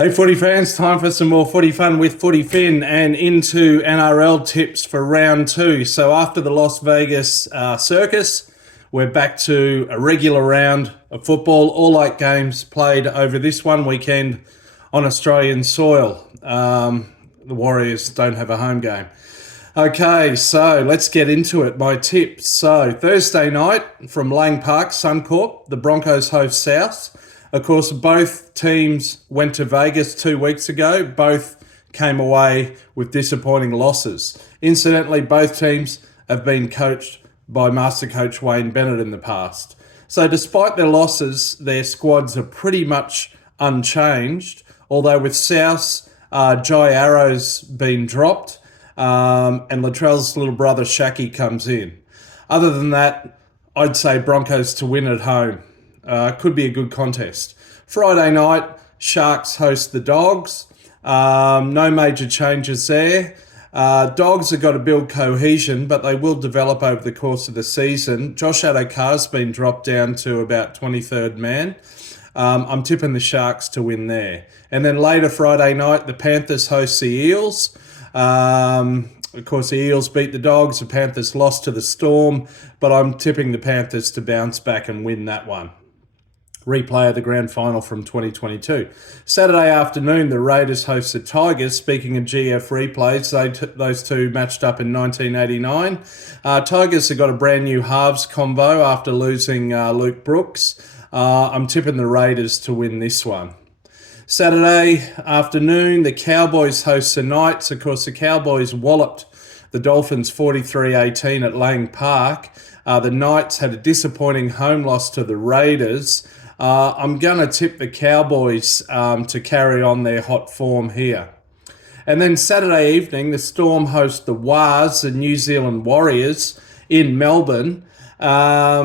Hey footy fans, time for some more footy fun with Footy Finn and into NRL tips for round 2. So after the Las Vegas circus, we're back to a regular round of football. All 8 games played over this one weekend on Australian soil. The Warriors don't have a home game. Okay, so let's get into it. My tips. So Thursday night from Lang Park, Suncorp, the Broncos host South. Of course, both teams went to Vegas 2 weeks ago. Both came away with disappointing losses. Incidentally, both teams have been coached by Master Coach Wayne Bennett in the past. So despite their losses, their squads are pretty much unchanged, although with South's Jai Arrow's been dropped and Latrell's little brother Shaki comes in. Other than that, I'd say Broncos to win at home. Could be a good contest. Friday night, Sharks host the Dogs. No major changes there. Dogs have got to build cohesion, but they will develop over the course of the season. Josh Addo-Carr's been dropped down to about 23rd man. I'm tipping the Sharks to win there. And then later Friday night, the Panthers host the Eels. Of course, the Eels beat the Dogs. The Panthers lost to the Storm, but I'm tipping the Panthers to bounce back and win that one. Replay of the grand final from 2022. Saturday afternoon, the Raiders host the Tigers. Speaking of GF replays, those two matched up in 1989. Tigers have got a brand new halves combo after losing Luke Brooks. I'm tipping the Raiders to win this one. Saturday afternoon, the Cowboys host the Knights. Of course, the Cowboys walloped the Dolphins 43-18 at Lang Park. The Knights had a disappointing home loss to the Raiders. I'm going to tip the Cowboys to carry on their hot form here. And then Saturday evening, the Storm host the Wars, the New Zealand Warriors, in Melbourne. Now,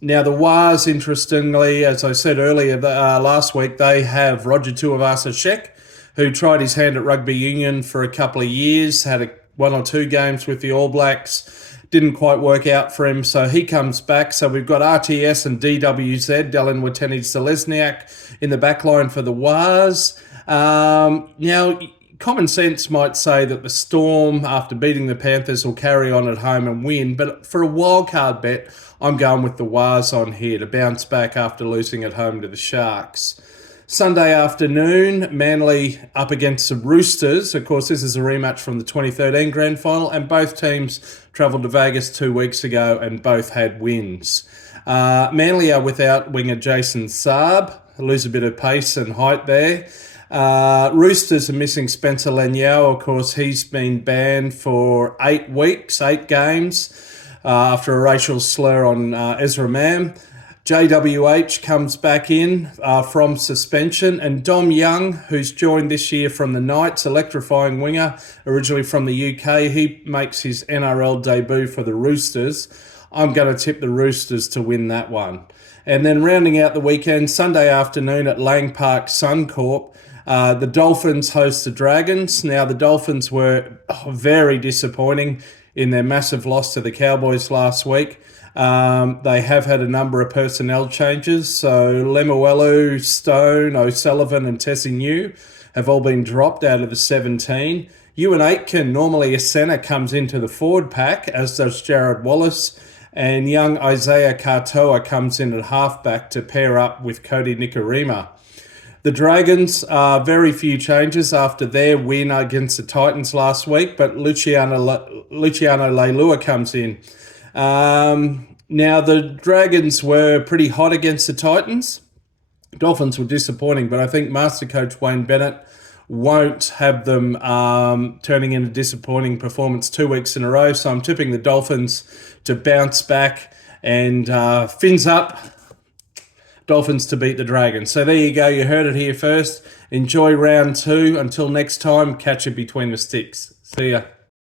the Wars, interestingly, as I said earlier last week, they have rd2 Tuivasa-Sheck, who tried his hand at rugby union for a couple of years, had 1 or 2 games with the All Blacks. Didn't quite work out for him, so he comes back. So we've got RTS and DWZ, Dallin Watene-Zelezniak, in the back line for the Wars. Now, common sense might say that the Storm, after beating the Panthers, will carry on at home and win. But for a wildcard bet, I'm going with the Wars on here to bounce back after losing at home to the Sharks. Sunday afternoon, Manly up against the Roosters. Of course, this is a rematch from the 2013 grand final, and both teams travelled to Vegas 2 weeks ago and both had wins. Manly are without winger Jason Saab, lose a bit of pace and height there. Roosters are missing Spencer Lanier. Of course, he's been banned for 8 weeks, 8 games, after a racial slur on Ezra Mam. JWH comes back in from suspension, and Dom Young, who's joined this year from the Knights, electrifying winger, originally from the UK, he makes his NRL debut for the Roosters. I'm going to tip the Roosters to win that one. And then rounding out the weekend, Sunday afternoon at Lang Park, Suncorp, the Dolphins host the Dragons. Now, the Dolphins were very disappointing in their massive loss to the Cowboys last week. They have had a number of personnel changes, so Lemuelu, Stone, O'Sullivan and Tessie New have all been dropped out of the 17. Ewan Aitken, normally a centre, comes into the forward pack, as does Jared Wallace, and young Isaiah Katoa comes in at halfback to pair up with Cody Nikorima. The Dragons, very few changes after their win against the Titans last week, but Luciano Leilua comes in. Now, the Dragons were pretty hot against the Titans. Dolphins were disappointing, but I think Master Coach Wayne Bennett won't have them turning in a disappointing performance 2 weeks in a row. So I'm tipping the Dolphins to bounce back and fins up. Dolphins to beat the Dragons. So there you go. You heard it here first. Enjoy round 2. Until next time, catch it between the sticks. See ya.